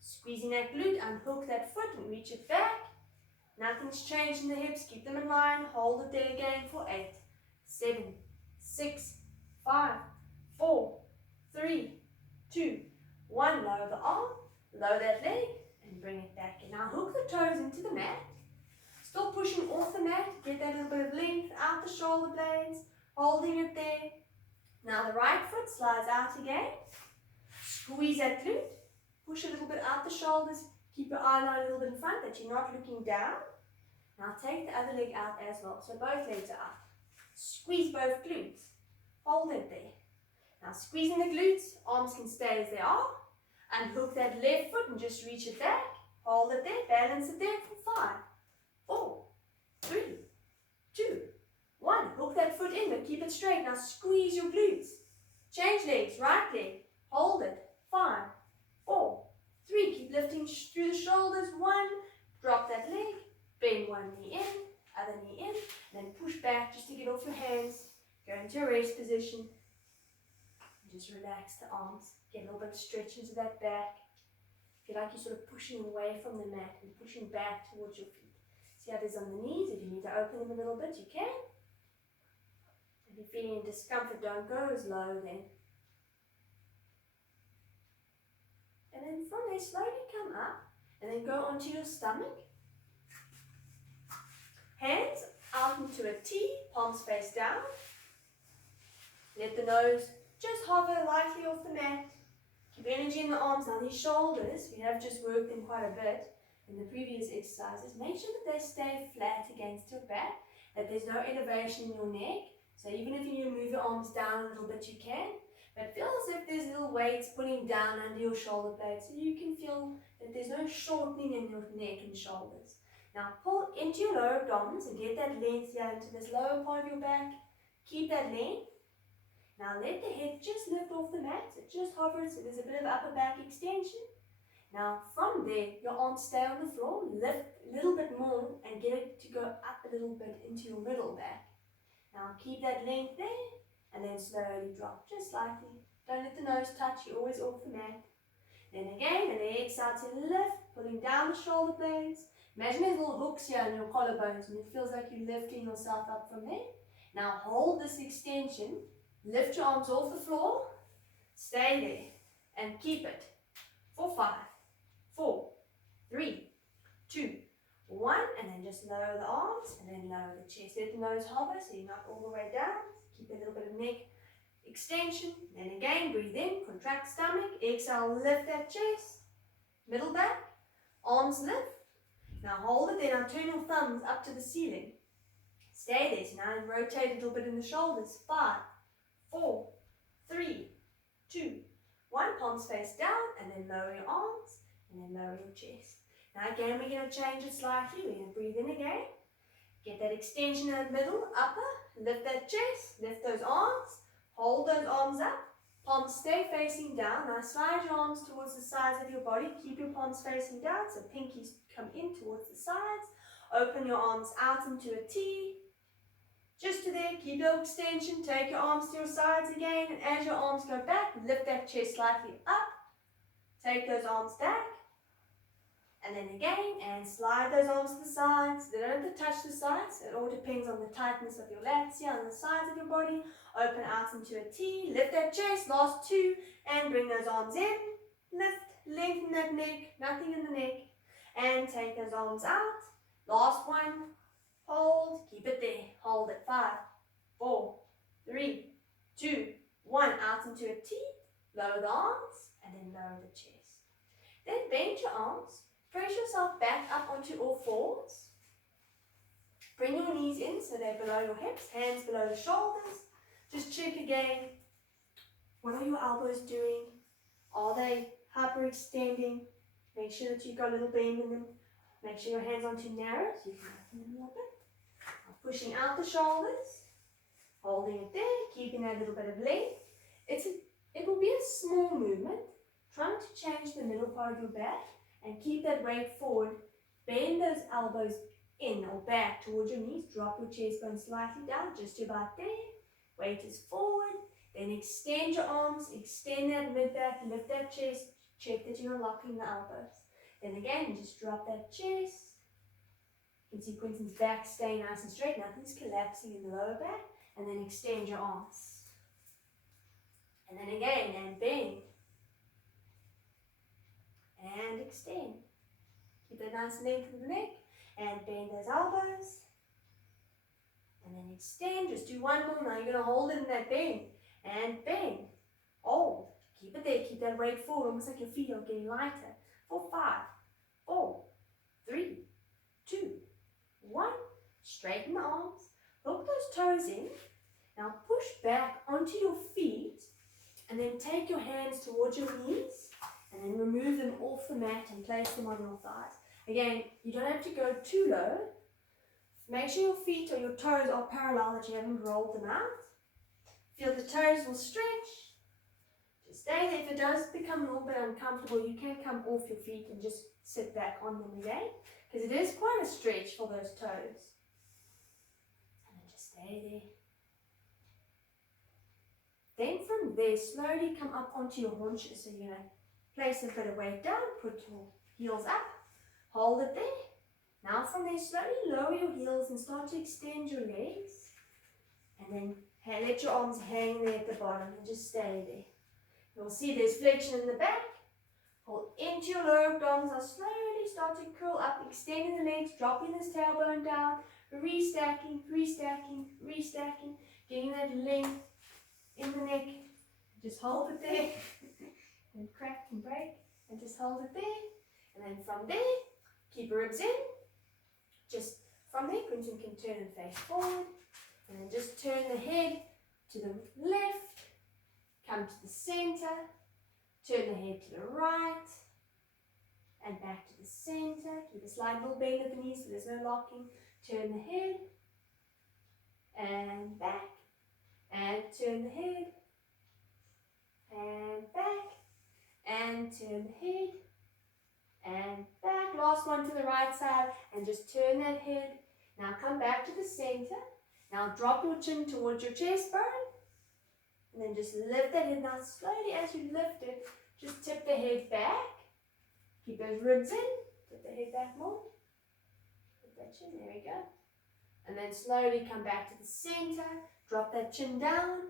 Squeezing that glute, unhook that foot and reach it back. Nothing's changed in the hips. Keep them in line. Hold it there again for 8, 7, 6, 5, 4, 3, 2, 1. Lower the arm, lower that leg, and bring it back. And now hook the toes into the mat. Still pushing off the mat. Get that little bit of length out the shoulder blades. Holding it there. Now the right foot slides out again. Squeeze that glute. Push a little bit out the shoulders. Keep your eye line a little bit in front that you're not looking down. Now take the other leg out as well. So both legs are out. Squeeze both glutes. Hold it there. Now squeezing the glutes. Arms can stay as they are. Unhook that left foot and just reach it back. Hold it there. Balance it there for 5, 4, 3, 2, 1. Hook that foot in, but keep it straight. Now squeeze your glutes. Change legs. Right leg. Hold it. 5, 4, 3. Keep lifting through the shoulders. 1. Drop that leg. Bend one knee in, other knee in. Then push back just to get off your hands. Go into a rest position. Just relax the arms. Get a little bit of stretch into that back. Feel like you're sort of pushing away from the mat and pushing back towards your feet. See how it is on the knees. If you need to open them a little bit, you can. If you're feeling discomfort, don't go as low then. And then from there, slowly come up and then go onto your stomach. Hands out into a T, palms face down. Let the nose just hover lightly off the mat. Keep energy in the arms. Now these shoulders, we have just worked them quite a bit in the previous exercises. Make sure that they stay flat against your back, that there's no elevation in your neck. So even if you move your arms down a little bit, you can. But feel as if there's little weights pulling down under your shoulder blades, so you can feel that there's no shortening in your neck and shoulders. Now pull into your lower abdominals and get that length here into this lower part of your back. Keep that length. Now let the head just lift off the mat. It just hovers, so there's a bit of upper back extension. Now from there, your arms stay on the floor. Lift a little bit more and get it to go up a little bit into your middle back. Now keep that length there. And then slowly drop, just slightly. Don't let the nose touch, you're always off the mat. Then again, and then exhale to lift, pulling down the shoulder blades. Imagine there's little hooks here in your collarbones, and it feels like you're lifting yourself up from there. Now hold this extension, lift your arms off the floor, stay there, and keep it for 5, 4, 3, 2, 1, and then just lower the arms, and then lower the chest. Let the nose hover, so you're not all the way down. Keep a little bit of neck extension. Then again, breathe in, contract stomach. Exhale, lift that chest. Middle back. Arms lift. Now hold it there. Now turn your thumbs up to the ceiling. Stay there. So now rotate a little bit in the shoulders. 5, 4, 3, 2, 1. Palms face down. And then lower your arms. And then lower your chest. Now again, we're going to change it slightly. We're going to breathe in again. Get that extension in the middle, upper. Lift that chest, lift those arms, hold those arms up, palms stay facing down. Now slide your arms towards the sides of your body, keep your palms facing down, so pinkies come in towards the sides. Open your arms out into a T, just to there, keep your extension, take your arms to your sides again, and as your arms go back, lift that chest slightly up, take those arms back, And then again, and slide those arms to the sides. They don't have to touch the sides. It all depends on the tightness of your lats here on the sides of your body. Open out into a T. Lift that chest. Last two. And bring those arms in. Lift. Lengthen that neck. Nothing in the neck. And take those arms out. Last one. Hold. Keep it there. Hold it. 5, 4, 3, 2, 1. Out into a T. Lower the arms. And then lower the chest. Then bend your arms. Press yourself back up onto all fours. Bring your knees in so they're below your hips, hands below the shoulders. Just check again. What are your elbows doing? Are they hyperextending? Make sure that you've got a little bend in them. Make sure your hands aren't too narrow so you can open them a little bit. Pushing out the shoulders. Holding it there, keeping that little bit of length. It will be a small movement. Trying to change the middle part of your back. And keep that weight forward. Bend those elbows in or back towards your knees. Drop your chest bone slightly down, just to about there. Weight is forward. Then extend your arms. Extend that mid back. Lift that chest. Check that you're locking the elbows. Then again, just drop that chest. You can see Quentin's back staying nice and straight. Nothing's collapsing in the lower back. And then extend your arms. And then again, and bend. And extend. Keep that nice length of the neck. And bend those elbows. And then extend. Just do one more. Now you're going to hold it in that bend. And bend. Hold. Keep it there. Keep that weight forward. Almost like your feet are getting lighter. For 5, 4, 3, 2, 1. Straighten the arms. Hook those toes in. Now push back onto your feet. And then take your hands towards your knees. And then remove them off the mat and place them on your thighs. Again, you don't have to go too low. Make sure your feet or your toes are parallel, that you haven't rolled them out. Feel the toes will stretch. Just stay there. If it does become a little bit uncomfortable, you can come off your feet and just sit back on them again. Because it is quite a stretch for those toes. And then just stay there. Then from there, slowly come up onto your haunches. So you're going to place a bit of weight down, put your heels up, hold it there. Now from there, slowly lower your heels and start to extend your legs. And then let your arms hang there at the bottom and just stay there. You'll see there's flexion in the back. Pull into your lower abdominals. Now slowly start to curl up, extending the legs, dropping this tailbone down, restacking, restacking, restacking, getting that length in the neck. Just hold it there. And crack and break, and just hold it there. And then from there, keep your ribs in. Just from there, Quentin can turn and face forward. And then just turn the head to the left. Come to the center. Turn the head to the right. And back to the center. Keep a slight little bend at the knees so there's no locking. Turn the head. And back. And turn the head. And back. And turn the head, and back. Last one to the right side, and just turn that head. Now come back to the center. Now drop your chin towards your chest bone, and then just lift that head. Now slowly as you lift it, just tip the head back. Keep those ribs in, tip the head back more. Tip that chin, there we go. And then slowly come back to the center, drop that chin down.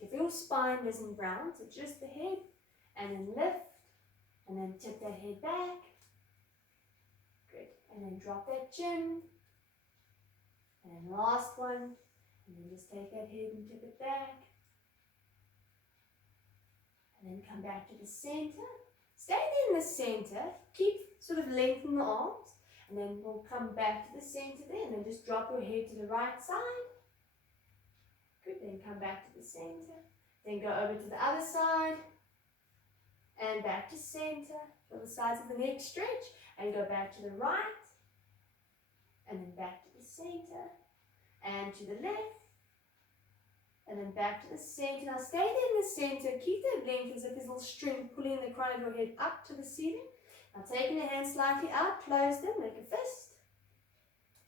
If your spine doesn't round, so just the head. And then lift, and then tip that head back. Good. And then drop that chin. And then last one. And then just take that head and tip it back. And then come back to the center. Stay there in the center. Keep sort of lengthen the arms. And then we'll come back to the center there. And then just drop your head to the right side. Good. Then come back to the center. Then go over to the other side. And back to center, feel the sides of the neck stretch, and go back to the right, and then back to the center, and to the left, and then back to the center. Now stay there in the center, keep that length as if there's a little string pulling the crown of your head up to the ceiling. Now taking the hands slightly out, close them, make a fist,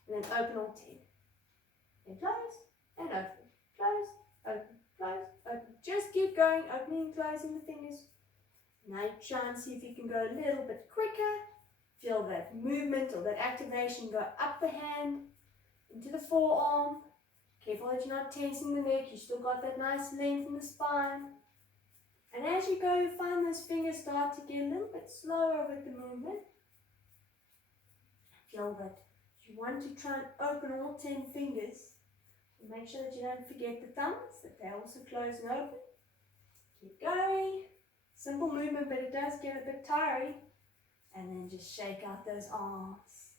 and then open all 10. Then close, and open, close, open, close, open. Just keep going, opening and closing the fingers. Now try and see if you can go a little bit quicker. Feel that movement or that activation go up the hand, into the forearm. Careful that you're not tensing the neck, you still got that nice length in the spine. And as you go, you find those fingers start to get a little bit slower with the movement. Feel that you want to try and open all 10 fingers. Make sure that you don't forget the thumbs, that they also close and open. Keep going. Simple movement, but it does get a bit tiring. And then just shake out those arms.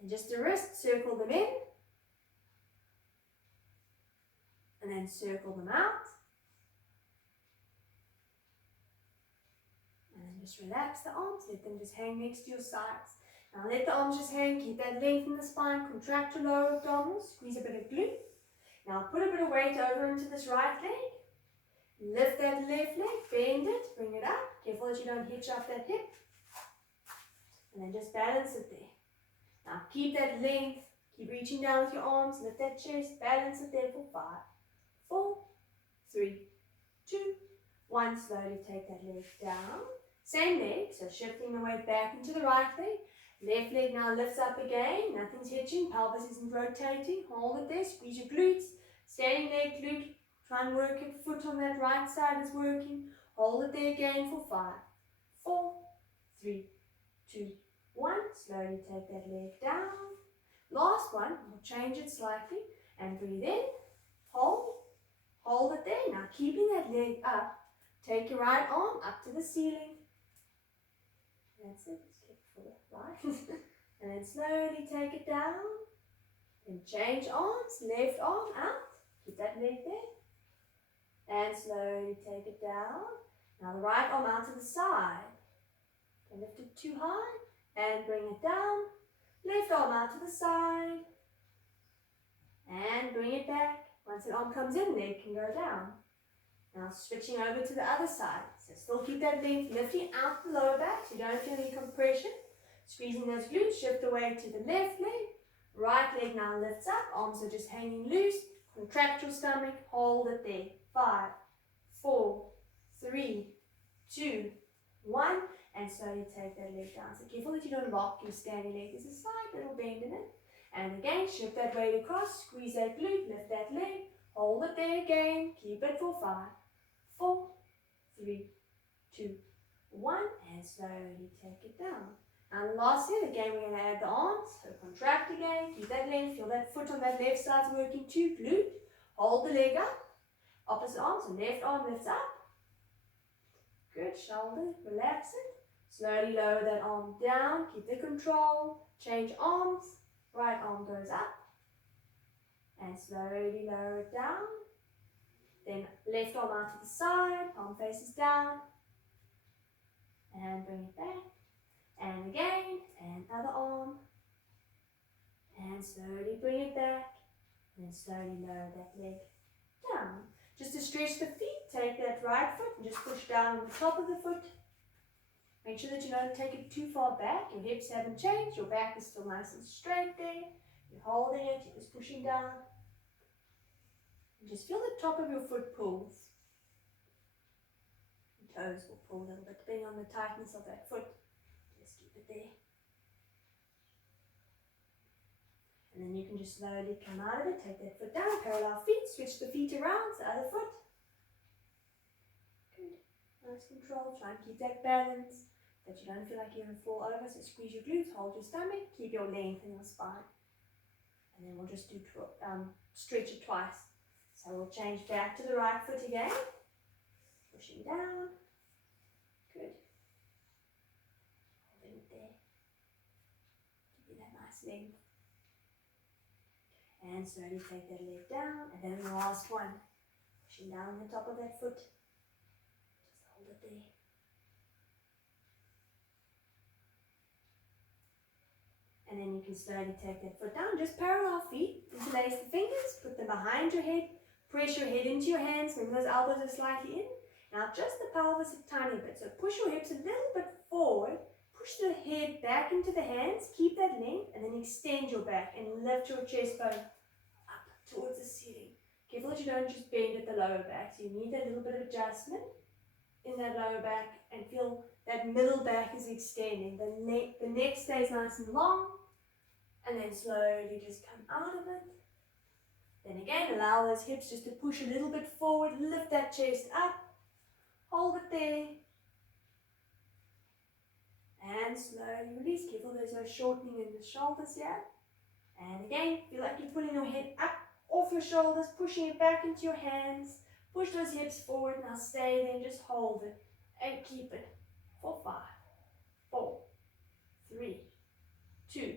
And just the wrist, circle them in. And then circle them out. And then just relax the arms, let them just hang next to your sides. Now let the arms just hang, keep that length in the spine, contract your lower abdominals, squeeze a bit of glute. Now put a bit of weight over into this right leg. Lift that left leg, bend it, bring it up. Careful that you don't hitch up that hip. And then just balance it there. Now keep that length, keep reaching down with your arms, lift that chest, balance it there for 5, 4, 3, 2, 1. Slowly take that leg down. Same leg, so shifting the weight back into the right leg. Left leg now lifts up again, nothing's hitching, pelvis isn't rotating. Hold it there, squeeze your glutes. Standing leg glute, try and work your foot on that right side is working. Hold it there again for 5, 4, 3, 2, 1. Slowly take that leg down. Last one, we'll change it slightly and breathe in, hold it there. Now keeping that leg up, take your right arm up to the ceiling. That's it, just keep for the right. And then slowly take it down. Then change arms, left arm out, keep that leg there. And slowly take it down. Now the right arm out to the side. Don't lift it too high. And bring it down. Left arm out to the side. And bring it back. Once an arm comes in, leg can go down. Now switching over to the other side. So still keep that length, lifting out the lower back so you don't feel any compression. Squeezing those glutes, shift the weight to the left leg. Right leg now lifts up, arms are just hanging loose. Contract your stomach, hold it there. 5, 4, 3, 2, 1. And slowly take that leg down. So careful that you don't lock your standing leg. There's a slight little bend in it. And again, shift that weight across, squeeze that glute, lift that leg, hold it there again, keep it for 5, 4, 3, 2, 1, and slowly take it down. And lastly, again, we're going to add the arms. So contract again, keep that length, feel that foot on that left side's working too, glute, hold the leg up, opposite arm, so left arm lifts up. Good, shoulder, relax it. Slowly lower that arm down, keep the control, change arms. Right arm goes up and slowly lower it down. Then left arm out to the side, palm faces down. And bring it back. And again, and other arm. And slowly bring it back. And then slowly lower that leg down. Just to stretch the feet, take that right foot and just push down on the top of the foot. Make sure that you don't take it too far back. Your hips haven't changed. Your back is still nice and straight there. You're holding it. You're just pushing down. And just feel the top of your foot pulls. Your toes will pull a little bit depending on the tightness of that foot. Just keep it there. And then you can just slowly come out of it. Take that foot down. Parallel feet. Switch the feet around. The other foot. Good. Nice control. Try and keep that balance. That you don't feel like you're going to fall over, so squeeze your glutes, hold your stomach, keep your length in your spine. And then we'll just do stretch it twice. So we'll change back to the right foot again. Pushing down. Good. Holding it there. Keeping that nice length. And slowly take that leg down. And then the last one. Pushing down on the top of that foot. Just hold it there. And then you can slowly take that foot down. Just parallel feet. Interlace the fingers. Put them behind your head. Press your head into your hands. Remember those elbows are slightly in. Now adjust the pelvis a tiny bit. So push your hips a little bit forward. Push the head back into the hands. Keep that length. And then extend your back. And lift your chest bone up towards the ceiling. Careful that you don't just bend at the lower back. So you need a little bit of adjustment. in that lower back and feel that middle back is extending. The neck stays nice and long, and then slowly just come out of it. Then again, allow those hips just to push a little bit forward, lift that chest up, hold it there, and slowly release. Careful, there's no shortening in the shoulders here. And again, feel like you're pulling your head up off your shoulders, pushing it back into your hands. Push those hips forward. Now stay there and just hold it and keep it for 5, 4, 3, 2,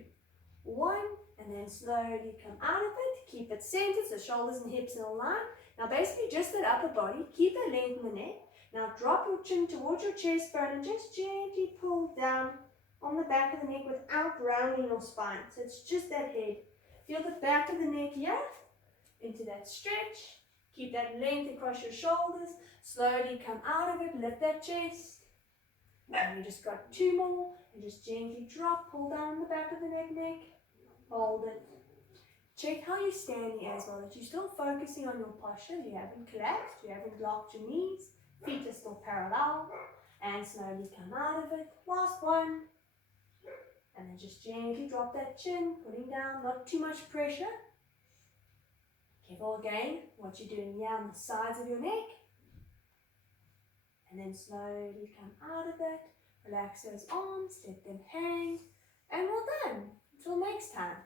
1. And then slowly come out of it. Keep it centered, so shoulders and hips in a line. Now basically just that upper body. Keep that length in the neck. Now drop your chin towards your chest bone and just gently pull down on the back of the neck without rounding your spine. So it's just that head. Feel the back of the neck here into that stretch. Keep that length across your shoulders. Slowly come out of it. Lift that chest. And we just got 2 more. And just gently drop. Pull down the back of the neck. Hold it. Check how you're standing as well. That you're still focusing on your posture. You haven't collapsed. You haven't locked your knees. Feet are still parallel. And slowly come out of it. Last one. And then just gently drop that chin, putting down, not too much pressure. Careful again, what you're doing here on the sides of your neck. And then slowly come out of it. Relax those arms, let them hang. And well done. Until next time.